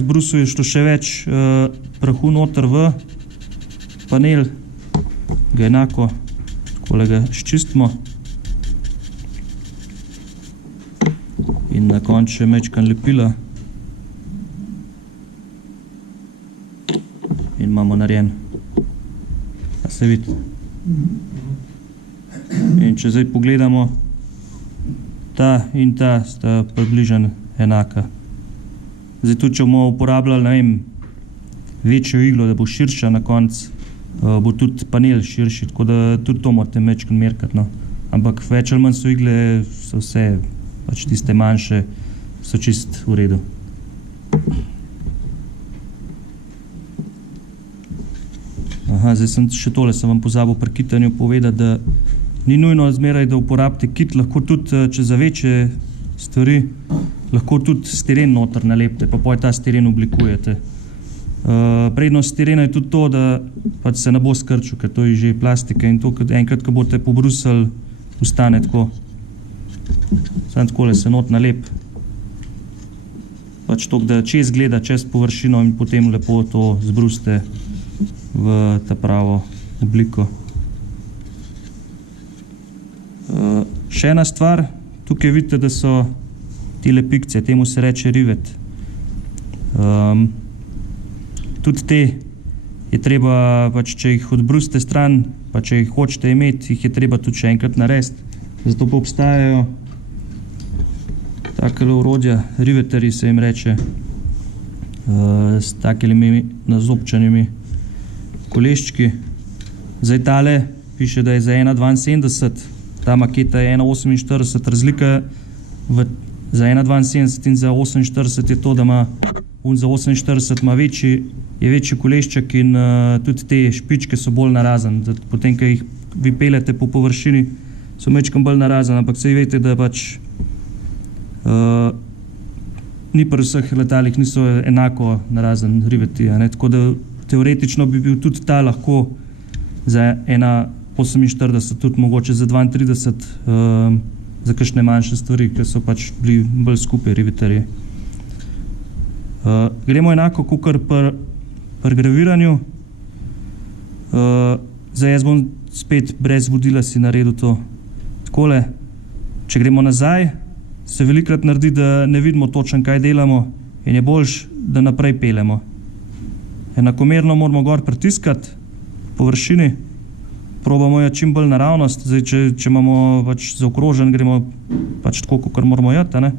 Zbrusu je šlo še več prahu noter v panel, ga enako, takole ga ščistimo in na koncu še mečkan lepila in imamo narejen. A se vidi? In če zdaj pogledamo, ta in ta sta približno enaka. Zdaj tudi, če bomo uporabljali, ne vem, večjo iglo, da bo širša na koncu, bo tudi panel širši, tako da tudi to morate mečkrat merkati, no. Ampak več ali manj so igle, so vse, pač tiste manjše, so čist v redu. Aha, zdaj sem še tole, sem vam pozabil pri kitanju povedati, da ni nujno zmeraj, da uporabite kit, lahko tudi, če za večje stvari, lahko tudi stiren noter nalepite, pa potem ta stiren oblikujete. Prednost stirena je tudi to, da pač se ne bo skrčil, ker to je že plastika in to, enkrat, ko boste pobrusili, ostane tako. Samo takole se not nalep. Pač to, da čez gleda, čez površino in potem lepo to zbrusite v ta pravo obliko. Še ena stvar, tukaj vidite, da so tile pikce, temu se reče rivet. Tudi te je treba, pač, če jih odbrusite stran, pa če jih hočete imeti, jih je treba tudi še enkrat narediti. Zato pa obstajajo takele orodja, riveterji se jim reče, s takimi nazobčanimi koleščki. Zdaj tale piše, da je za 1,72, ta maketa je 1,48, razlika za 1,72 in za 48 je to, da ima za 48 ima je večji kolešček in tudi te špičke so bolj narazen. Potem, ko jih vi peljete po površini, so mečkam bolj narazen, ampak saj veste, da pač ni pri vseh letalih niso enako narazen riveti, ne? Tako da teoretično bi bil tudi ta lahko za 1,48, tudi mogoče za 32, za kakšne manjše stvari, ki so pač bili bolj skupaj riveterji. Gremo enako kakor pri graviranju. Zdaj jaz bom spet brez vodila si naredil to takole. Če gremo nazaj, se velikrat naredi, da ne vidimo točno, kaj delamo in je boljš, da naprej peljemo. Enakomerno moramo gor pritiskati po površini, probamo jo čim bolj naravnost. Zdaj, če imamo pač zaokrožen, gremo pač tako, kakor moramo jeti, ne?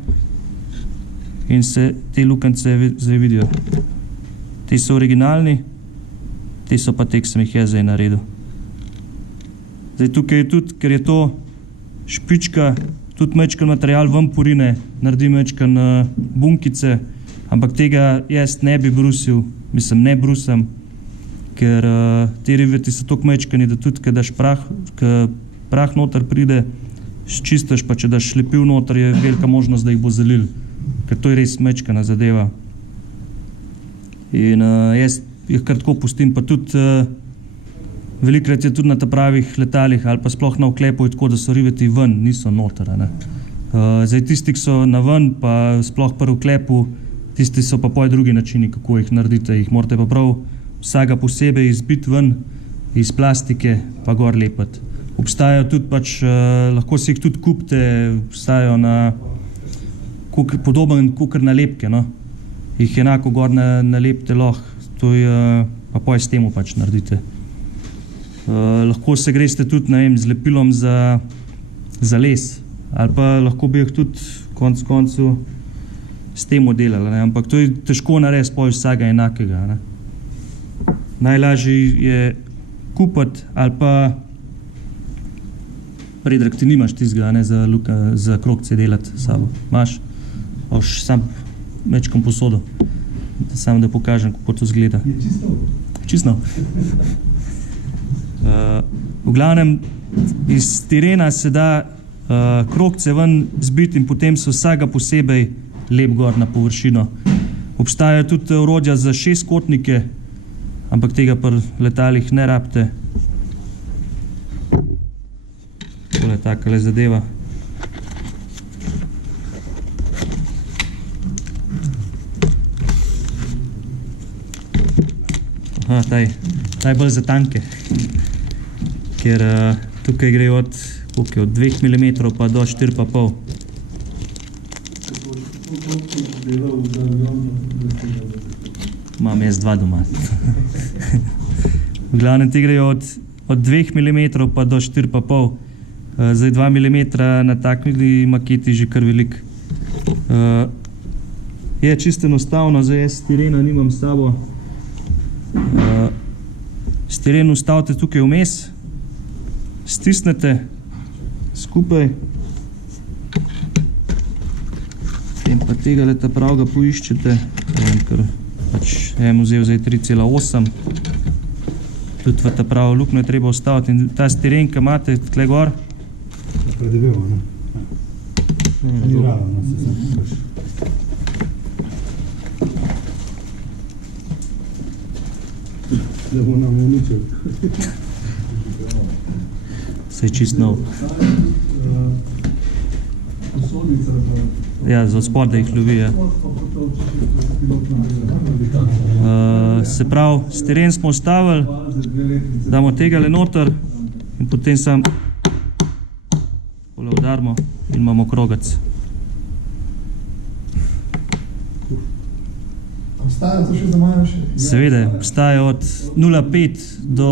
In se te lukance zdaj vidijo. Te so originalni, te so pa te, ki sem jih jaz zdaj naredil. Zdaj tukaj je tudi, ker je to špička, tudi mečkan material ven porine, naredi mečkan bunkice, ampak tega jaz ne bi brusil, mislim, ne brusam, ker te riveti so toliko mečkani, da tudi, ko daš prah noter pride, sčistaš, pa če daš lepil noter, je velika možnost, da jih bo zalil, ker to je res mečkana zadeva. In jaz jih kar tako pustim, pa tudi velikrat je tudi na ta pravih letalih ali pa sploh na oklepu je tako, da so riveti ven, niso noter, ne. Zdaj tisti, ki so na ven, pa sploh pri oklepu, tisti so pa pol drugi načini, kako jih naredite, jih morate pa prav vsega posebej izbiti ven iz plastike, pa gor lepiti. Obstajajo tudi pač, lahko si jih tudi kupite, obstajajo na podoben kakor nalepke, no. Jih enako gor nalepite lahko, to je, pa poj s temu pač naredite. Lahko se greste tudi, ne vem, z lepilom za les, ali pa lahko bi jih tudi konec koncu s temu delali, ne, ampak to je težko narediti poj vsega enakega, ne. Najlažje je kupiti ali pa Predrag, ti nimaš tistega, ne, za krogce delati sabo. Imaš? Boš sam mečkam posodo. Samo da pokažem, kako to izgleda. Je čisto? Čisto. V glavnem, iz terena se da krogce ven zbiti in potem so vsega posebej lep gor na površino. Obstajajo tudi orodja za šestkotnike, ampak tega pri letalih ne rabite. Tole takale zadeva. taj bolj za tanke. Ker tukaj gre od 2 mm pa do 4,5. Imam jaz 2 doma. V glavnem ti grejo od 2 mm pa do 4,5. Zdaj 2 mm na takni maketi že kar velik. Je čisto enostavno, zdaj jaz stirena nimam s sabo. Stiren ustavite tukaj vmes, stisnete skupaj in pa tega leta pravga poiščete, ker pačjem vzel zdaj 3,8. Tudi v ta pravo luknjo je treba ustaviti in ta stiren, ki imate tle gor. Predebelo, ne? Ni rado, no, se sem praš. Da bo nam uničil. Se je čist nov. Ja, za spod, da jih lovi, ja. Se pravi, stiren smo ustavili, damo tega le noter in potem sam pole udarimo in imamo krogac. Obstaja to še za majo še? Seveda, obstaja od 0,5 do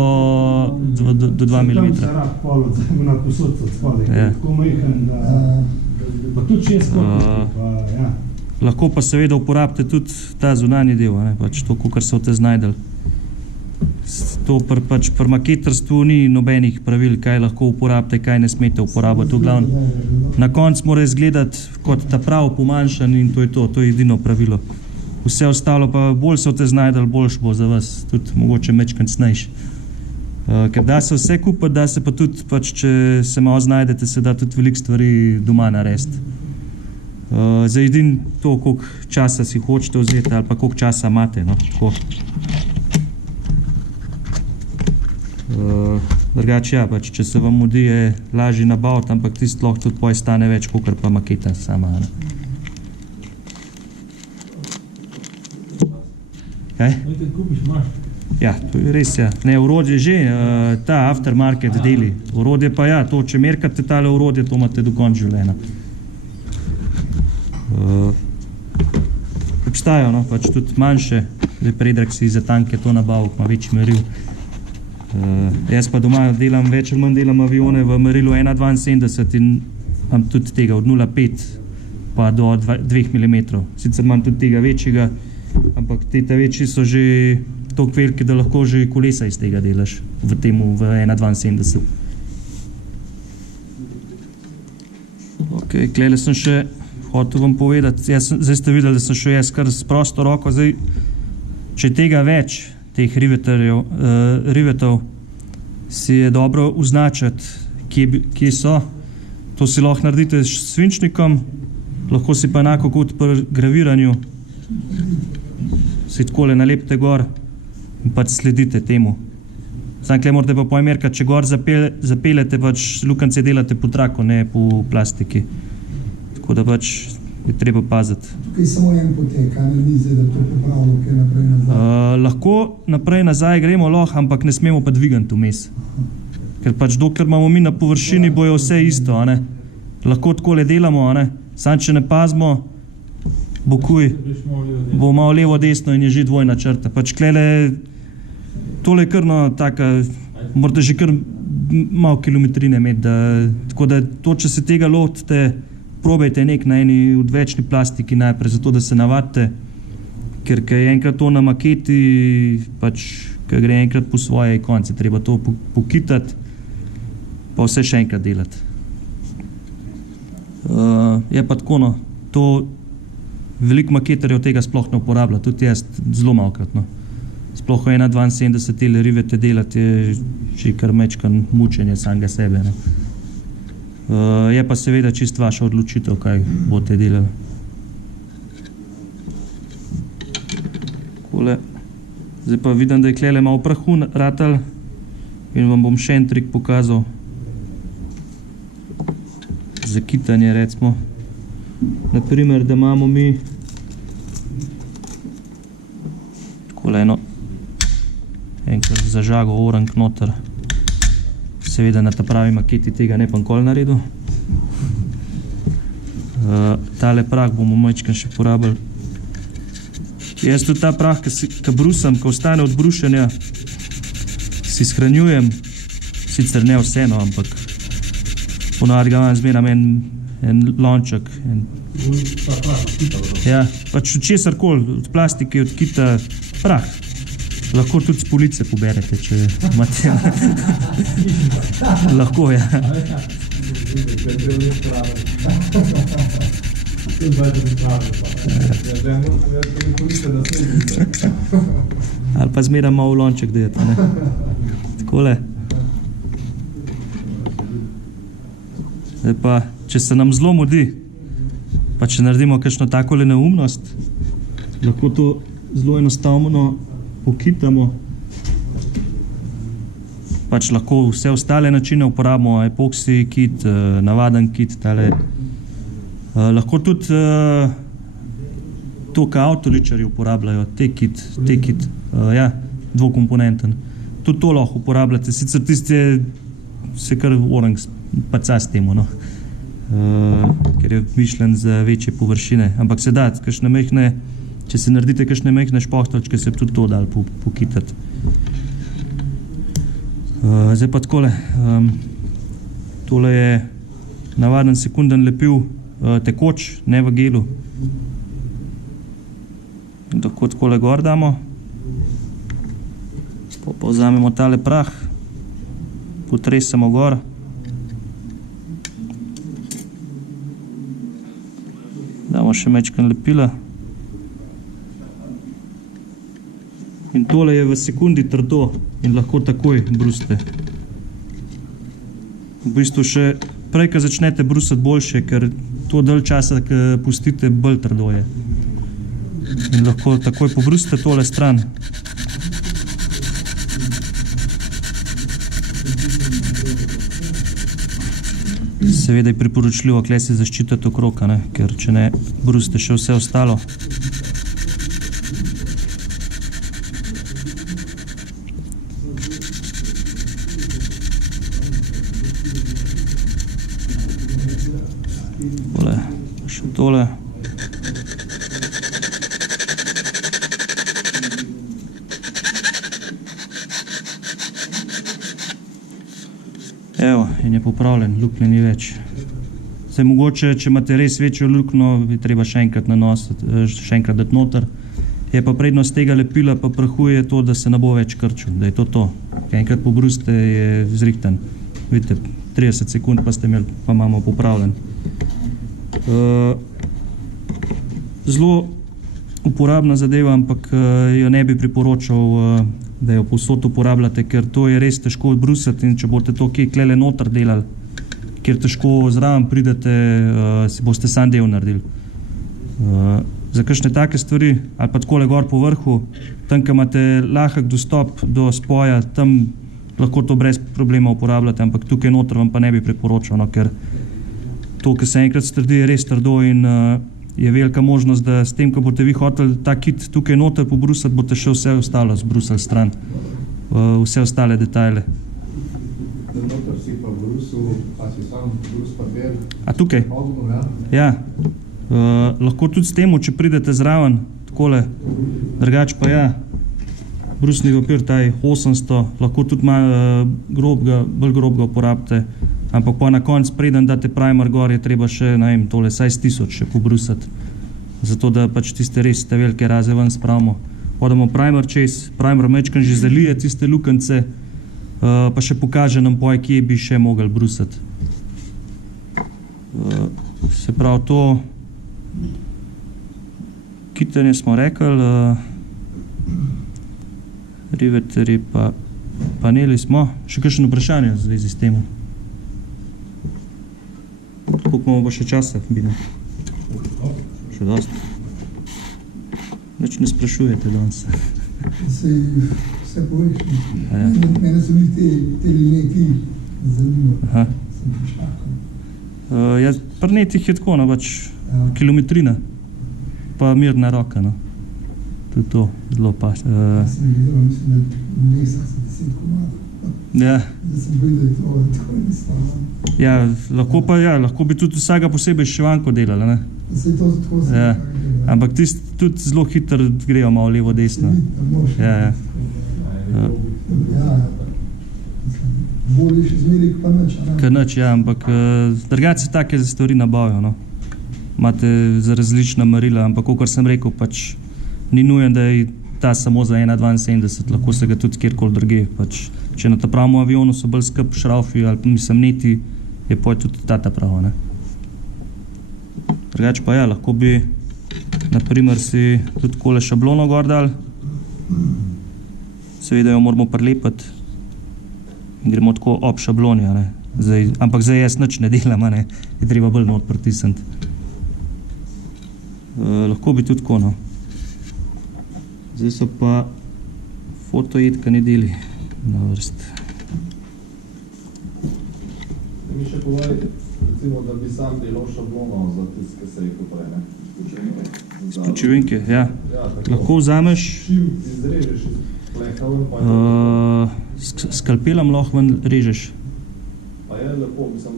2 mm. Tam se rad pol na posod od spodaj, tako majhen, da pa tudi 6 kotnikov, pa ja. Lahko pa seveda uporabite tudi ta zunanji del, pač to, kakor so te znajdeli. To pač pri maketarstvu ni nobenih pravil, kaj lahko uporabite, kaj ne smete uporabiti. Na koncu mora izgledati kot ta prav pomanjšan in to je edino pravilo. Vse ostalo pa bolj so te znajdeli, boljš bo za vas, tudi mogoče mečkrat snejš. Ker da se vse kupiti, da se pa tudi, pač, če se malo znajdete, se da tudi veliko stvari doma narediti. Zdaj edin to, koliko časa si hočete vzeti ali pa koliko časa imate, no, tako. Drugače ja, pač, če se vam mudi, je lažje nabaviti, ampak tisto lahko tudi poje stane več, kakor pa maketa sama, ne. Kaj? Ja, to je res, ja. Ne, orodje že, ta aftermarket deli. Orodje pa ja, to, če merkate tale orodje, to imate do konca življenja. Obstajajo, no, pač tudi manjše, zdaj Predrag si za tanke to nabavil, ima večji meril. Jaz pa doma delam, več ali manj delam avione v merilu 1,72 in imam tudi tega od 0,5 pa do 2 mm. Sicer imam tudi tega večjega, ampak te večji so že toliko veliki, da lahko že kolesa iz tega delaš v 1,72. Ok, klele sem še hotel vam povedati, zdaj ste videli, da sem šel jaz kar s prosto roko, zdaj, če tega več, teh rivetov, si je dobro označiti, kje so. To si lahko naredite s svinčnikom, lahko si pa enako kot pri graviranju, si takole nalepite gor in pač sledite temu. Samo tukaj morate pa pomerkati, če gor zapeljete, pač lukance delate po traku, ne po plastiki. Tako da pač je treba paziti. Tukaj samo en potek, a ne nize, da to popravilo, kaj naprej nazaj? Lahko naprej nazaj gremo, ampak ne smemo pa dvigati vmes. Ker pač dokler imamo mi na površini, bojo vse isto, a ne. Lahko takole delamo, a ne. Samo če ne pazimo, bokuj, bo malo levo, desno in je že dvojna črta. Pač klele, tole je kar taka, morate že kar malo kilometrine imeti, tako da to, če se tega lotite, probajte nek na eni odvečni plastiki najprej, zato da se navadite, ker je enkrat to na maketi, pač, ker gre enkrat po svoje konce, treba to pokitati, pa vse še enkrat delati. Je pa tako, no, to veliko maketarjev tega sploh ne uporablja, tudi jaz zelo malokrat, no. Sploh 1,72 tele rivete delati je že kar mečkan mučenje samega sebe, ne. Je pa seveda čist vaša odločitev, kaj boste delali. Takole. Zdaj pa vidim, da je klele malo prahu ratal in vam bom še en trik pokazal. Za kitanje, recimo. Naprimer, da imamo mi takole eno enkrat zažagal orang noter. Seveda na ta pravi maketi tega ne pa nikoli naredil. Tale prah bomo majčkeno še porabili. Jaz tudi ta prah, ki brusam, ko ostane od brušenja, si shranjujem, sicer ne vseeno, ampak ponavadi ga imam zmeram en lonček. Ja, pač od česarkoli, od plastike, od kita, prah. Lahko tudi z police poberete, če imate. Lahko, ja. Ali pa zmeram malo v lonček dajete, ne? Takole. Zdaj pa, če se nam zelo mudi, pa če naredimo kakšno takole neumnost, lahko to zelo enostavno pokitamo. Pač lahko vse ostale načine uporabimo, epoksi kit, navaden kit, tale. Lahko tudi to, kar avtoličarji uporabljajo, te kit, ja, dvokomponenten. Tudi to lahko uporabljate, sicer tiste se kar orang paca s temu, no. Ker je mišljen za večje površine, ampak se da, kakšne mehne, če se naredite kakšne mehne špohtelčke, se tudi to dal pokitati. Zdaj pa takole, tole je navaden sekunden lepil, tekoč, ne v gelu. Tako takole gor damo, pa vzamemo tale prah, potresemo gor. Damo še majčkeno lepila. In tole je v sekundi trdo in lahko takoj brusite. V bistvu še prej, ko začnete brusati boljše, ker to dalj časa, ko pustite, bolj trdo je. In lahko takoj pobrusite tole stran. Seveda je priporočljivo, kle si zaščititi okrog, ne? Ker če ne, brusite še vse ostalo. Tole, še tole. Evo, in je popravljen, luknje ni več. Zdaj mogoče, če imate res večjo luknjo, je treba še enkrat nanositi, še enkrat dati noter. Je pa prednost tega lepila pa prahu je to, da se ne bo več krčil, da je to to. Kaj enkrat pobrusite, je zrihten. Vidite, 30 sekund pa ste imeli, pa imamo popravljen. Zelo uporabna zadeva, ampak jo ne bi priporočal, da jo povsod uporabljate, ker to je res težko odbrusati in če boste to kje klele noter delali, kjer težko zraven pridete, si boste sam del naredili. Za kakšne take stvari, ali pa takole gor po vrhu, tam, ko imate lahek dostop do spoja, tam lahko to brez problema uporabljate, ampak tukaj noter vam pa ne bi priporočal, no, ker to, ko se enkrat strdi, je res trdo in je velika možnost, da s tem, ko boste vi hoteli ta kit tukaj noter pobrusati, boste še vse ostalo zbrusali stran, vse ostale detajle. Noter si pa brusil, pa si sam brus papir. A tukaj? Ja. Lahko tudi s temu, če pridete zraven, takole, drugače pa ja, brusni papir, taj 800, lahko tudi malo grobga, bolj grobga uporabite, ampak pa na konc, preden date primer gor, je treba še, ne vem, tole, saj 1000 še pobrusati, zato da pač tiste res te velike raze ven spravimo. Podamo primer čez, primer mečkan že zalije tiste lukence, pa še pokaže nam poj, kje bi še mogli brusati. Se pravi, to kitanje smo rekli, riveterji pa paneli smo. Še kakšno vprašanje v zvezi s temu? Koliko imamo pa še časa, Bine? Še dosti. Nič ne sprašujete danes. Vse poveš. Mene so mi te linije, ki zanimajo. Sem počakal. Pri netih je tako, no, pač kilometrina, pa mirna roka, no. tudi to zelo pa. Sem videl, mislim, da mesec 10 komadov. Ja. Da sem videl, da je to tako enostavno. Ja, lahko bi tudi vsega posebej šivanko delali, ne? Da se je to tako zelo Ja. tako dela. Ampak tisti tudi zelo hitro grejo malo levo, desno. Ja, ja. Ja. Bolje še zmeri, pa nič, a ne? Kar nič, ja, ampak drugače se take stvari nabavijo, no. Imate za različna merila, ampak kakor sem rekel, pač ni nujen, da je ta samo za 1,72, lahko se ga tudi kjerkoli drugje. Pač, če na ta pravem avionu so bolj skup šraufi ali mislim neti, je potem tudi ta prava, ne. Drugače pa ja, lahko bi na primer si tudi kole šablono gor dal. Seveda jo moramo prilepiti in gremo tako ob šabloni, a ne. Ampak zdaj jaz nič ne delam, a ne. Je treba bolj not pritisniti. Lahko bi tudi tako, no. Zdaj so pa fotojedkani deli na vrst. Mi še povej, recimo, da bi sam delal šablono za tiste, ki se jih upre, ne? Spočivinke, ja. Ja, tako. Lahko vzameš, Čim izrežeš iz pleha ven, pa je skalpelom lahko ven režeš. pa je lepo, mislim,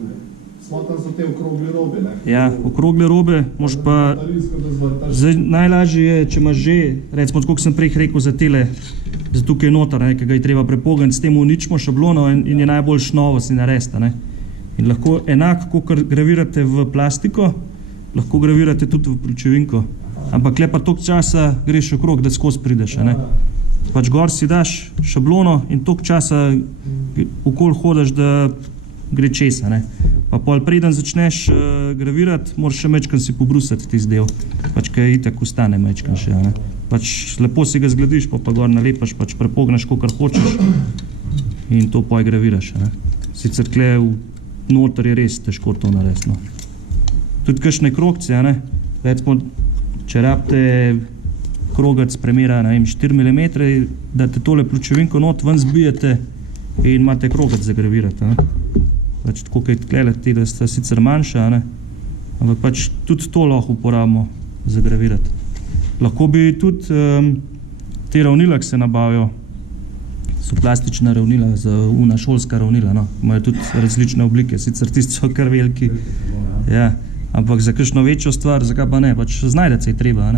smatram so te okrogli robe, ne? Ja, okrogle robe, moš pa, Tarinsko, da zvrtaš. zdaj najlažje je, če imaš že, recimo, tako kot sem prej rekel, za tele, za tukaj noter, ne, ki ga je treba prepogniti, s tem uničimo šablono in je najboljš novo si narediti, ne. In lahko enako, kot gravirate v plastiko, lahko gravirate tudi v pločevinko. Ampak le pa toliko časa greš okrog, da skozi prideš, a ne. Pač gor si daš šablono in toliko časa okoli hodaš, da gre čez, a ne. Pa pol preden začneš gravirati, moraš še mečkan si pobrusati tisti del. Pač kaj itak ostane mečkan še, a ne. Pač lepo si ga zglediš, pa gor nalepaš, pač prepogneš, kakor hočeš in to poj graviraš, a ne. Sicer tle noter je res težko to narediti, no. Tudi kakšne krogce, a ne. Recimo, če rabite krogec premera, ne vem, 4 mm, date tole pločevinko not, ven zbijete in imate krogec za gravirati, a ne. Pač tako, kaj tlele, te, da sta sicer manjša, a ne. Ampak pač tudi to lahko uporabimo za gravirati. Lahko bi tudi te ravnila, ki se nabavijo, so plastična ravnila, za una šolska ravnila, no. Imajo tudi različne oblike, sicer tisti so kar veliki, ja. Ampak za kakšno večjo stvar, zakaj pa ne, pač znajdeti se je treba, a ne.